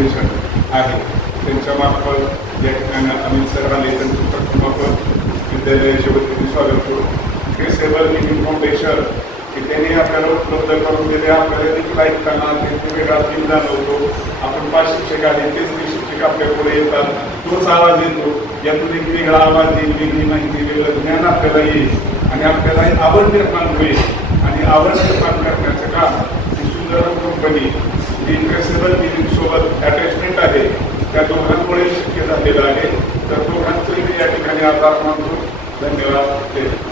Foundation आहे त्यांच्यामार्फत या ठिकाणी अमित सर आले त्यांचं प्रथमापद विद्यालयाच्या वतीने स्वागत करू. क्रिसेबल लिव्हिंग फाउंडेशन की त्यांनी आपल्याला उपलब्ध करून दिले. आपल्याला देखील ऐकताना त्यांचे वेगळा फील जाणवतो. आपण 5 शिक्षक आहेत, तेच ते शिक्षक आपल्या पुढे येतात, तोच आवाज येतो. यातून एक वेगळा आवाज येईल, वेगळी माहिती, वेगळं ज्ञान आपल्याला येईल आणि आपल्याला आवड निर्माण होईल. आणि आवड निर्माण करण्याचं काम ही सुंदर कंपनी जी क्रिसेबल लिव्हिंग सोबत अटॅचमेंट आहे त्या दोघांमुळे शक्य झालेलं आहे. तर दोघांचंही मी या ठिकाणी आभार मानतो. धन्यवाद.